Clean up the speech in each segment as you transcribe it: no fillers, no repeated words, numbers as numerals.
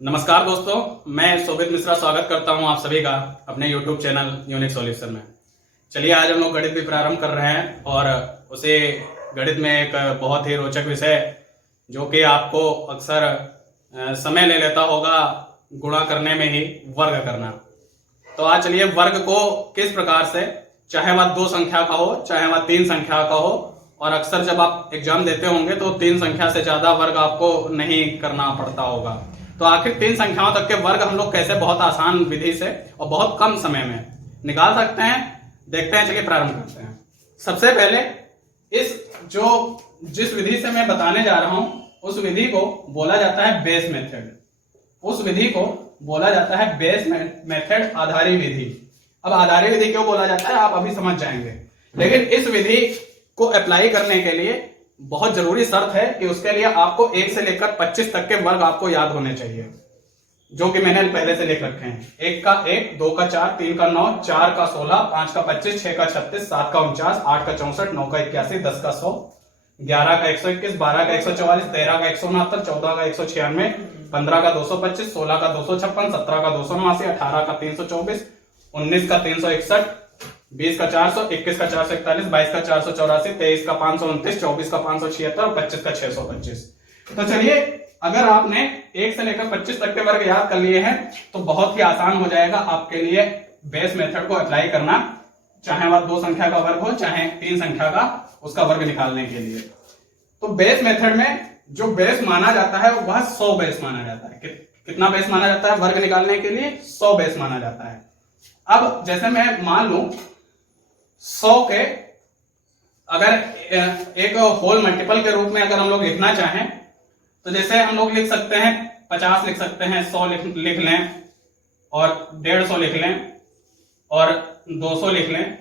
नमस्कार दोस्तों, मैं शोभित मिश्रा स्वागत करता हूं आप सभी का अपने YouTube चैनल यूनिक सॉल्यूशन में। चलिए आज हम लोग गणित भी प्रारंभ कर रहे हैं और उसे गणित में एक बहुत ही रोचक विषय जो कि आपको अक्सर समय ले लेता होगा गुणा करने में ही, वर्ग करना। तो आज चलिए वर्ग को किस प्रकार से, चाहे वह 2 संख्या का हो चाहे वह 3 संख्या का हो, और अक्सर जब आप एग्जाम देते होंगे तो 3 संख्या से ज्यादा वर्ग आपको नहीं करना पड़ता होगा। तो आखिर 3 संख्याओं तक के वर्ग हम लोग कैसे बहुत आसान विधि से और बहुत कम समय में निकाल सकते हैं, देखते हैं। चलिए प्रारंभ करते हैं। सबसे पहले जिस विधि से मैं बताने जा रहा हूं उस विधि को बोला जाता है बेस मेथड। उस विधि को बोला जाता है बेस मेथड, आधारी विधि। अब आधारी विधि क्यों बोला जाता है आप अभी समझ जाएंगे, लेकिन इस विधि को अप्लाई करने के लिए बहुत जरूरी शर्त है कि उसके लिए आपको 1 से लेकर 25 तक के वर्ग आपको याद होने चाहिए, जो कि मैंने पहले से लिख रखे हैं। 1 का 1, 2 का 4, 3 का 9, 4 का 16, 5 का 25, 6 का 36, 7 का 49, 8 का 64, 9 का 81, 10 का 100, 11 का 121, 12 का 144, 13 का 169, 14 का 196, 15 का 225, 16 का 256, 17 का 289, 18 का 324, 19 का 361, 20 का 400, 21 का 441, 22 का 484, 23 का 529, 24 का 576 और 25 का 625। तो चलिए, अगर आपने 1 से लेकर 25 तक के वर्ग याद कर लिए हैं तो बहुत ही आसान हो जाएगा आपके लिए बेस मेथड को अप्लाई करना, चाहे वह 2 संख्या का वर्ग हो चाहे 3 संख्या का, उसका वर्ग निकालने के लिए। तो बेस मेथड में जो बेस माना जाता है वह 100 बेस माना जाता है। कितना बेस माना जाता है वर्ग निकालने के लिए? 100 बेस माना जाता है। अब जैसे मैं मान लूं 100 के अगर एक होल मल्टीपल के रूप में अगर हम लोग लिखना चाहें तो जैसे हम लोग लिख सकते हैं 50 लिख सकते हैं, 100 लिख लें और 150 लिख लें और 200 लिख लें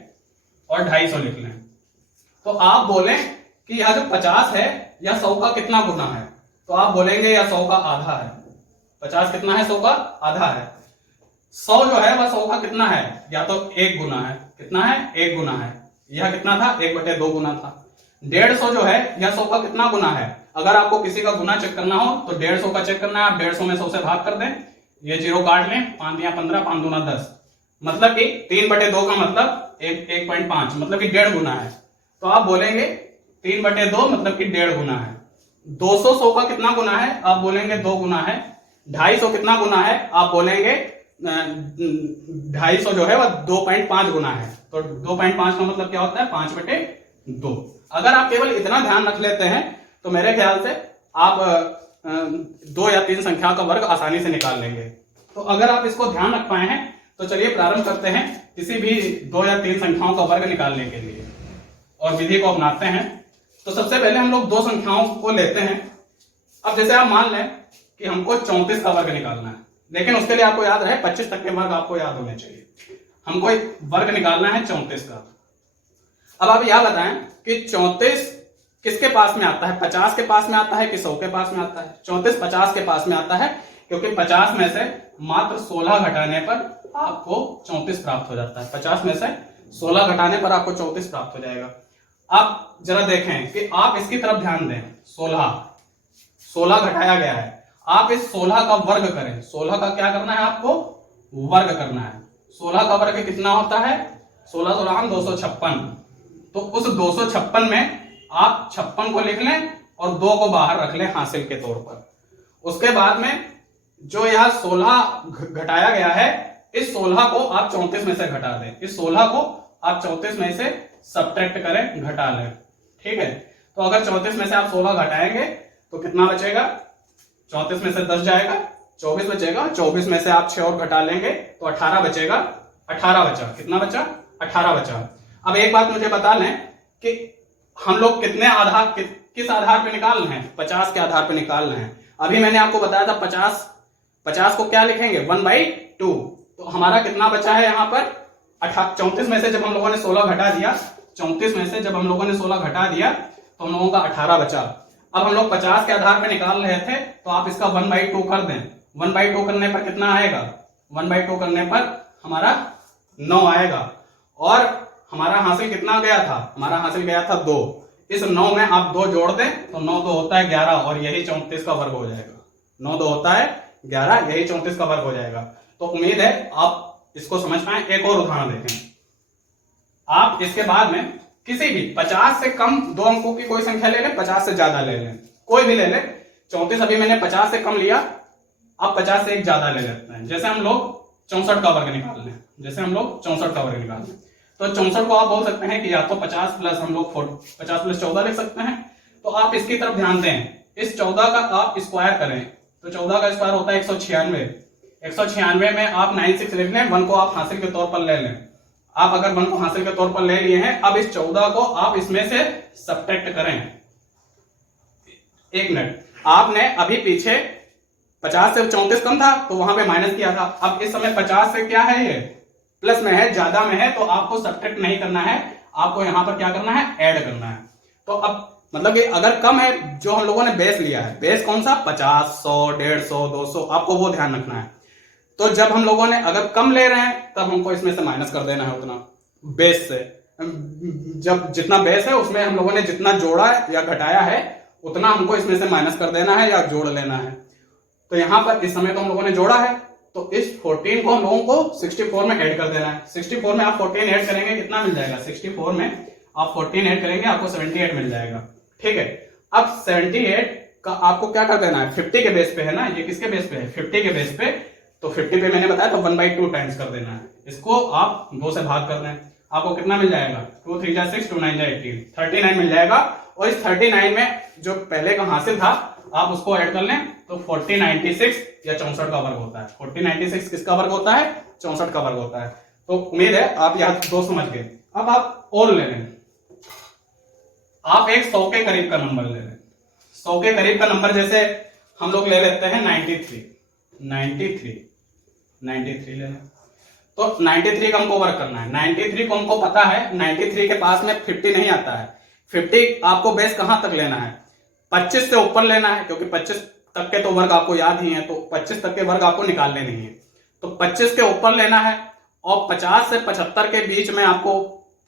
और 250 लिख लें। तो आप बोलें कि यह जो 50 है यह 100 का कितना गुना है, तो आप बोलेंगे यह 100 का आधा है। 50 कितना है? 100 का आधा है। 100 जो है वह 100 का कितना है? या तो 1 गुना है। कितना है? 1 गुना है। यह कितना था? 1/2 गुना था। 150 जो है यह 100 का कितना गुना है? अगर आपको किसी का गुना चेक करना हो तो 150 का चेक करना है, आप 150 में 100 से भाग कर दें, ये 0 काट लें, 5 या 15, 5 दूना 10, मतलब कि 3/2 का मतलब 1.5, मतलब कि 1.5 गुना है। तो आप बोलेंगे 3/2 मतलब कि 1.5 गुना है। 200 100 का कितना गुना है? आप बोलेंगे 2 गुना है। 250 कितना गुना है? आप बोलेंगे 250 जो है वह 2.5 गुना है। तो 2.5 का मतलब क्या होता है? 5/2। अगर आप केवल इतना ध्यान रख लेते हैं तो मेरे ख्याल से आप 2 या 3 संख्या का वर्ग आसानी से निकाल लेंगे। तो अगर आप इसको ध्यान रख पाए हैं तो चलिए प्रारंभ करते हैं किसी भी 2 या 3 संख्याओं का वर्ग निकालने के लिए और विधि को अपनाते हैं। तो सबसे पहले हम लोग 2 संख्याओं को लेते हैं। अब जैसे आप मान लें कि हमको 34 का वर्ग निकालना है, लेकिन उसके लिए आपको याद रहे 25 तक के वर्ग आपको याद होने चाहिए। हमको एक वर्ग निकालना है 34 का। अब आप यह बताएं कि 34 किसके पास में आता है? 50 के पास में आता है कि 100 के पास में आता है? 34 50 के पास में आता है, क्योंकि 50 में से मात्र 16 घटाने पर आपको 34 प्राप्त हो जाता है। 50 में से 16 घटाने पर आपको 34 प्राप्त हो जाएगा। आप जरा देखें कि आप इसकी तरफ ध्यान दें। 16 घटाया गया है, आप इस 16 का वर्ग करें। 16 का क्या करना है? आपको वर्ग करना है। 16 का वर्ग कितना होता है? 16 16 256। तो उस 256 में आप 56 को लिख लें और 2 को बाहर रख लें हासिल के तौर पर। उसके बाद में जो यह 16 घटाया गया है, इस 16 को आप 34 में से घटा दें। इस 16 को आप 34 में से सब्ट्रैक्ट करें, घटा लें। ठीक है, तो अगर 34 में से आप 16 घटाएंगे तो कितना बचेगा? 34 में से 10 जाएगा, 24 बचेगा। 24 में से आप 6 और घटा लेंगे तो 18 बचेगा। 18 बचा। कितना बचा? 18 बचा। अब एक बात मुझे बता लें कि हम लोग कितने आधार किस आधार पे निकाल रहे हैं? 50 के आधार पे निकाल रहे हैं। अभी मैंने आपको बताया था 50 को क्या लिखेंगे? 1/2। तो हमारा कितना बचा है यहाँ पर? 34 में से जब हम लोगों ने 16 घटा दिया, 34 में से जब हम लोगों ने 16 घटा दिया तो हम लोगों का 18 बचा। अब हम लोग 50 के आधार पे निकाल रहे थे, तो आप इसका 1/2 कर दें। 1/2 करने पर कितना आएगा? 1/2 करने पर हमारा 9 आएगा। और हमारा हासिल कितना गया था? हमारा हासिल गया था 2। इस 9 में आप 2 जोड़ दें तो 9 2 होता है 11 और यही 34 का वर्ग हो जाएगा। 9 2 होता है 11, यही 34 का वर्ग हो जाएगा। तो उम्मीद है आप इसको समझ पाए। एक और उदाहरण देखें। आप इसके बाद में किसी भी 50 से कम 2 अंकों की कोई संख्या ले लें, 50 से ज्यादा ले लें, कोई भी ले लें। 34 अभी मैंने 50 से कम लिया, अब 50 से एक ज्यादा ले लेते हैं। जैसे हम लोग 64 का वर्ग निकाल लें, जैसे हम लोग 64 का वर्ग निकाल लें, तो 64 को आप बोल सकते हैं कि या तो 50 प्लस हम लोग 50 प्लस 14 लिख सकते हैं। तो आप इसकी तरफ ध्यान दें, इस 14 का आप स्क्वायर करें तो 14 का स्क्वायर होता है 196। 196 में आप 96 लिख लें, 1 को आप हासिल के तौर पर ले लें। आप अगर 1 को हासिल के तौर पर ले लिए हैं, अब इस 14 को आप इसमें से सब्ट्रैक्ट करें। एक मिनट, आपने अभी पीछे 50 से 34 कम था तो वहां पे माइनस किया था, अब इस समय 50 से क्या है, ये प्लस में है, ज्यादा में है, तो आपको सब्ट्रैक्ट नहीं करना है, आपको यहां पर क्या करना है, ऐड करना है। तो अब मतलब कि अगर कम है, जो हम लोगों ने बेस लिया है, बेस कौन सा, 50, 100, 150, 200, आपको वो ध्यान रखना है। तो जब हम लोगों ने अगर कम ले रहे हैं तब हमको इसमें से माइनस कर देना है उतना बेस से। जब जितना बेस है उसमें हम लोगों ने जितना जोड़ा है या घटाया है उतना हमको इसमें से माइनस कर देना है या जोड़ लेना है। तो यहां पर इस समय तो हम लोगों ने जोड़ा है, तो इस 14 को हम लोगों को 64 में ऐड कर देना है। 64 में आप 14 ऐड करेंगे, कितना मिल जाएगा, 64 में आप 14 ऐड करेंगे, आपको 78 मिल जाएगा। ठीक है, अब 78 का आपको क्या कर देना है, 50 के बेस पे है ना, ये किसके बेस पे है, 50 के बेस पे। तो 50 पे मैंने बताया तो 1/2 टाइम्स कर देना है, इसको आप 2 से भाग कर दें, आपको कितना मिल जाएगा, 2 3 जा 6, 2 9 जा 18, 39 मिल जाएगा। और इस 39 में जो पहले का हासिल था आप उसको ऐड कर लें, तो 4096 या 64 का वर्ग होता है। 4096 किसका वर्ग होता है, 64 का वर्ग होता है। तो उम्मीद है आप यहाँ 2 समझ गए। अब आप और ले लें, आप एक 100 के करीब का नंबर ले लें। 100 के करीब का नंबर जैसे हम लोग ले लेते हैं 93 ले लें। तो 93 का हमको वर्क करना है। 93 को हमको पता है 93 के पास में 50 नहीं आता है। 50 आपको बेस कहां तक लेना है, 25 से ऊपर लेना है, क्योंकि 25 तक के तो वर्ग आपको याद ही है, तो 25 तक के वर्ग आपको निकालने नहीं है, तो 25 के ऊपर लेना है। और 50 से 75 के बीच में आपको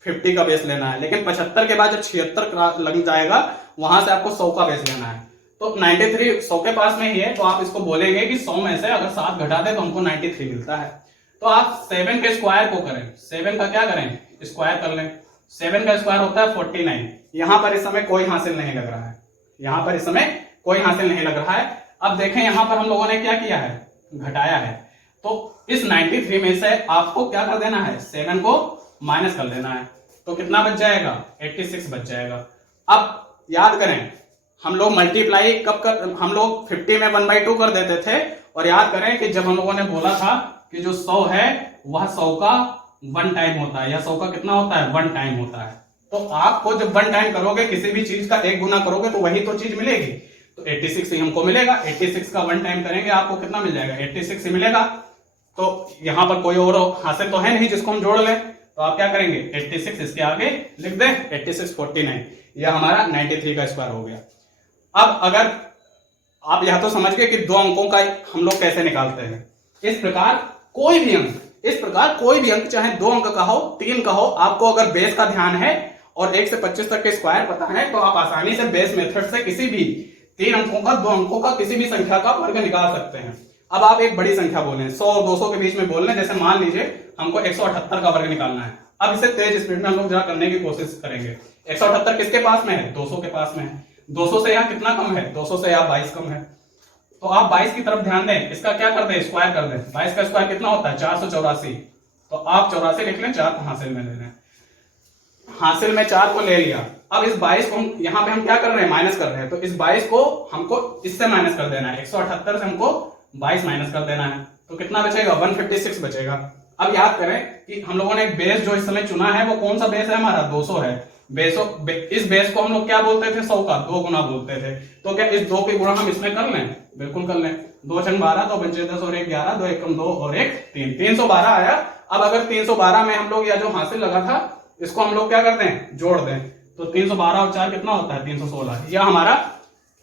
50 का बेस लेना है, लेकिन 75 के बाद जब 76 लग जाएगा वहां से आपको 100 का बेस लेना है। तो 93 100 के पास में ही है, तो आप इसको बोलेंगे कि 100 में से अगर 7 घटा दे तो हमको 93 मिलता है। तो आप 7 के स्क्वायर को करें, 7 का क्या करें, स्क्वायर कर लें। 7 का स्क्वायर होता है 49। यहां पर इस समय कोई हासिल नहीं लग रहा है, यहां पर इस समय कोई हासिल नहीं लग रहा है। अब देखें यहां पर हम लोगों ने क्या किया है, घटाया है। तो इस 93 में से आपको क्या कर देना है, 7 को माइनस कर देना है, तो कितना बच जाएगा, 86 बच जाएगा। अब याद करें हम लोग मल्टीप्लाई कब कर, हम लोग 50 में 1/2 कर देते थे। और याद करें कि जब हम लोगों ने बोला था कि जो 100 है वह 100 का 1 टाइम होता है, या 100 का कितना होता है, 1 टाइम होता है। तो आपको जब 1 टाइम करोगे, किसी भी चीज का 1 गुना करोगे तो वही तो चीज मिलेगी। तो 86 ही हमको मिलेगा। 86 का 1 टाइम करेंगे आपको कितना मिल जाएगा, 86 ही मिलेगा। तो यहां पर कोई और हासिल तो है नहीं जिसको हम जोड़ लें, तो आप क्या करेंगे, 86 इसके आगे लिख दें, 86 49, यह हमारा 93 का स्क्वायर हो गया। अब अगर आप यह तो समझ गए कि 2 अंकों का हम लोग कैसे निकालते हैं। इस प्रकार कोई भी अंक, चाहे 2 अंक का हो, 3 का हो, आपको अगर बेस का ध्यान है और 1 से 25 तक के स्क्वायर पता है, तो आप आसानी से बेस मेथड से किसी भी 3 अंकों का, 2 अंकों का, किसी भी संख्या का वर्ग निकाल सकते हैं। अब आप एक बड़ी संख्या बोलें, 100 और 200 के बीच में बोल लें। जैसे मान लीजिए हमको 178 का वर्ग निकालना है। अब इसे तेज स्पीड में हम लोग जरा करने की कोशिश करेंगे। 178 किसके पास में है, 200 के पास में है। 200 से यहाँ कितना कम है, 200 से यहाँ 22 कम है। तो आप 22 की तरफ ध्यान दें, इसका क्या कर दें, स्क्वायर कर दें। 22 का स्क्वायर कितना होता है, 484। तो आप 84 लिख लें, 4 को हासिल में ले लें। हासिल में 4 को ले लिया। अब इस 22 को यहाँ पे हम क्या कर रहे हैं, माइनस कर रहे हैं। तो इस 22 को हमको इससे माइनस कर देना है। 178 से हमको 22 माइनस कर देना है, तो कितना बचेगा, 156 बचेगा। अब याद करें कि हम लोगों ने एक बेस जो इस समय चुना है वो कौन सा बेस है, हमारा 200 है। इस बेस को हम लोग क्या बोलते थे, 100 का 2 गुना बोलते थे। तो क्या इस 2 के गुणा हम इसमें कर लें, बिल्कुल कर लें। 2 छंग 12, 2 पंचे 10 और 1 11, 2 एकम 2 और 1 3, 312 आया। अब अगर 312 में हम लोग या जो हासिल लगा था इसको हम लोग क्या करते हैं, जोड़ दें। तो 312 और 4 कितना होता है, 316। यह हमारा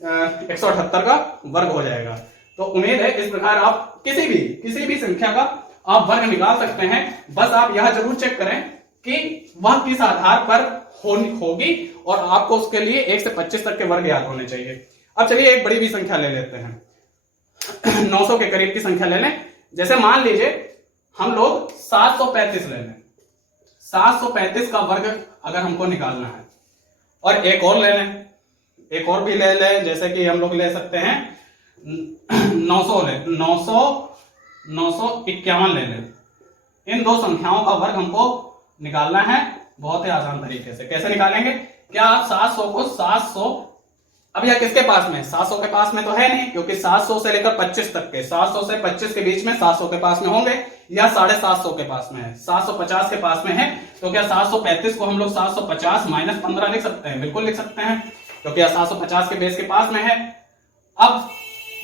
178 का वर्ग हो जाएगा। तो उम्मीद है इस प्रकार आप किसी भी संख्या का आप वर्ग निकाल सकते हैं। बस आप यह जरूर चेक करें कि वह किस आधार पर होगी, और आपको उसके लिए 1 से 25 तक के वर्ग याद होने चाहिए। अब चलिए एक बड़ी भी संख्या ले लेते हैं। 900 के करीब की संख्या ले लें। जैसे मान लीजिए हम लोग 735 ले लें, 735 का वर्ग अगर हमको निकालना है, और एक और ले लें, एक और भी ले लें, जैसे कि हम लोग ले सकते हैं 951 ले लें। इन दो संख्याओं का वर्ग हमको निकालना है बहुत ही आसान तरीके से। कैसे निकालेंगे? क्या आप 700 को 700, अब यह किसके पास में? 700 के पास में तो है नहीं, क्योंकि 700 से लेकर 25 तक के, 700 से 25 के बीच में 700 के पास में होंगे, या 750 के पास में है, 750 के पास में है। तो क्या 735 को हम लोग 750 माइनस 15 लिख सकते हैं? बिल्कुल लिख सकते हैं, क्योंकि यह 750 के बेस के पास में है। अब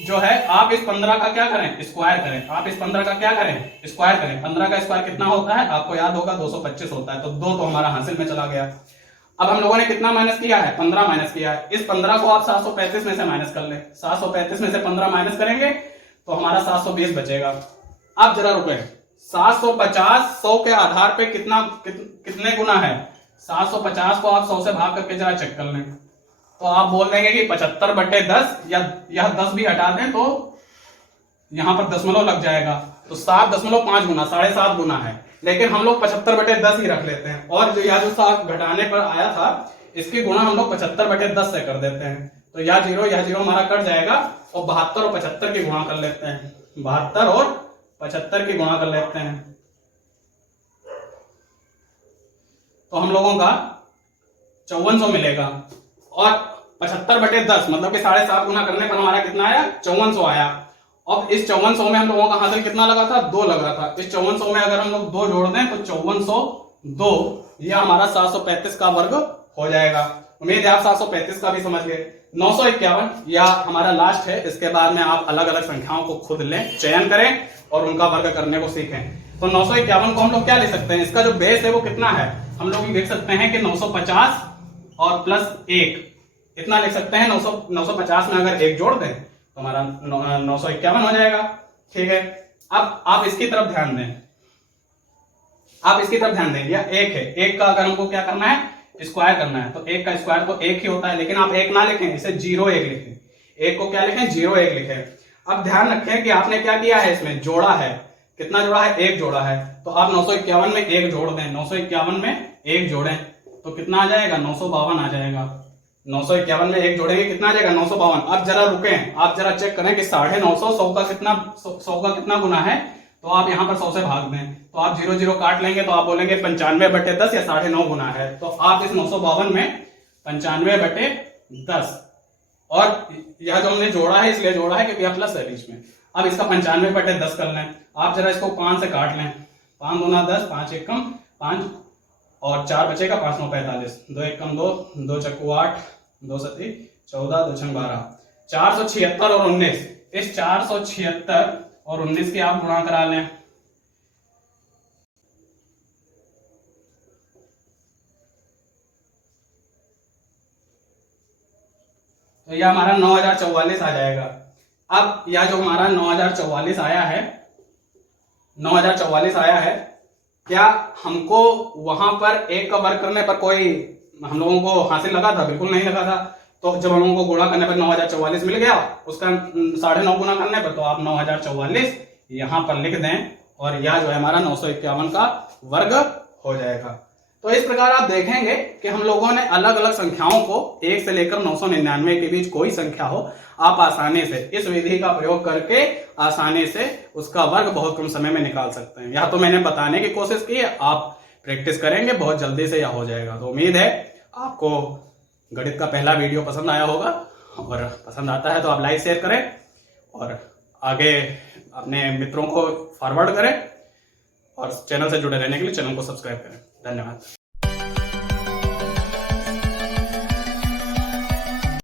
जो है आप इस 15 का क्या करें? स्क्वायर करें। आप इस 15 का क्या करें? स्क्वायर करें। 15 का स्क्वायर कितना होता है? आपको याद होगा 225 होता है। तो 2 तो हमारा हासिल में चला गया। अब हम लोगों ने कितना माइनस किया है? 15 माइनस किया है। इस 15 को आप 735 में से माइनस कर लें। 735 में से 15 माइनस करेंगे तो हमारा 720 बचेगा। अब जरा रुके, 750 100 के आधार पे कितने गुना है? 750 को आप 100 से भाग करके जरा चेक कर लें, तो आप बोल देंगे कि 75/10, या यह 10 भी हटा दें तो यहां पर दशमलव लग जाएगा, तो 7.5 गुना, 7.5 गुना है। लेकिन हम लोग 75/10 ही रख लेते हैं, और जो यह जो 7 घटाने पर आया था इसकी गुणा हम लोग 75/10 से कर देते हैं। तो यह जीरो हमारा कट जाएगा, और 72 और 75 की गुणा कर लेते हैं। 72 और 75 की गुणा कर लेते हैं, तो हम लोगों का 5400 मिलेगा। और 75/10 मतलब कि 7.5 गुना करने पर हमारा कितना आया? 5400 आया। अब इस 5400 में हम लोगों का हासिल कितना लगा था? 2 लगा था। इस 5400 में अगर हम लोग 2 जोड़ दें तो 5402, यह हमारा 735 का वर्ग हो जाएगा। उम्मीद है आप 735 का भी समझ गए। 951 यह हमारा लास्ट है। इसके बाद में आप अलग अलग संख्याओं को खुद लें, चयन करें और उनका वर्ग करने को सीखें। तो 951 को हम लोग क्या लिख सकते हैं? इसका जो बेस है वो कितना है? हम लोग लिख सकते हैं कि 950 और प्लस 1, इतना लिख सकते हैं। 950 में अगर 1 जोड़ दें तो हमारा 951 हो जाएगा। ठीक है, अब आप इसकी तरफ ध्यान दें, आप इसकी तरफ ध्यान दें। यह 1 है, 1 का अगर हमको क्या करना है? स्क्वायर करना है, तो 1 का स्क्वायर तो 1 ही होता है, लेकिन आप 1 ना लिखें, इसे 0-1 लिखें। 1 को क्या लिखें? 0-1 लिखें। अब ध्यान रखें कि आपने क्या किया है, इसमें जोड़ा है। कितना जोड़ा है? 1 जोड़ा है। तो आप 951 में 1 जोड़ दें, 951 में 1 जोड़ें तो कितना आ जाएगा? 952 आ जाएगा। 951 में 1 जोड़ेंगे, कितना आ जाएगा? 952। अब जरा रुकें, आप जरा चेक करें कि 950 100 का कितना गुना है, तो आप यहां पर 100 से भाग दें, तो आप 0 काट लेंगे, तो आप बोलेंगे 95/10 या 9.5 गुना है। तो आप इस 952 में 95/10, और यह जो हमने जोड़ा है इसलिए जोड़ा है क्योंकि यह प्लस है बीच में। अब इसका 95/10 कर लें। आप जरा इसको 5 से काट लें, 5 दूना 10, 5 एकम 5 और 4 बचेगा, 5 9 45, 2 एकम 2, 2 चक्कू 8, 2 सती 14, 2 छंग 12, 476 और 19। इस 476 और 19 की आप गुणा करा लें, तो यह हमारा 9044 आ जाएगा। अब यह जो हमारा 9044 आया है, 9044 आया है, क्या हमको वहां पर 1 का वर्ग करने पर कोई हम लोगों को हासिल लगा था? बिल्कुल नहीं लगा था। तो जब हम लोगों को गुणा करने पर 9044 मिल गया, उसका 9.5 गुना करने पर तो आप 9044 यहां पर लिख दें, और यह जो है हमारा 951 का वर्ग हो जाएगा। तो इस प्रकार आप देखेंगे कि हम लोगों ने अलग अलग संख्याओं को 1 से लेकर 999 के बीच कोई संख्या हो, आप आसानी से इस विधि का प्रयोग करके आसानी से उसका वर्ग बहुत कम समय में निकाल सकते हैं। यह तो मैंने बताने की कोशिश की है, आप प्रैक्टिस करेंगे बहुत जल्दी से यह हो जाएगा। तो उम्मीद है आपको गणित का पहला वीडियो पसंद आया होगा, और पसंद आता है तो आप लाइक शेयर करें और आगे अपने मित्रों को फॉरवर्ड करें, और चैनल से जुड़े रहने के लिए चैनल को सब्सक्राइब करें। धन्यवाद।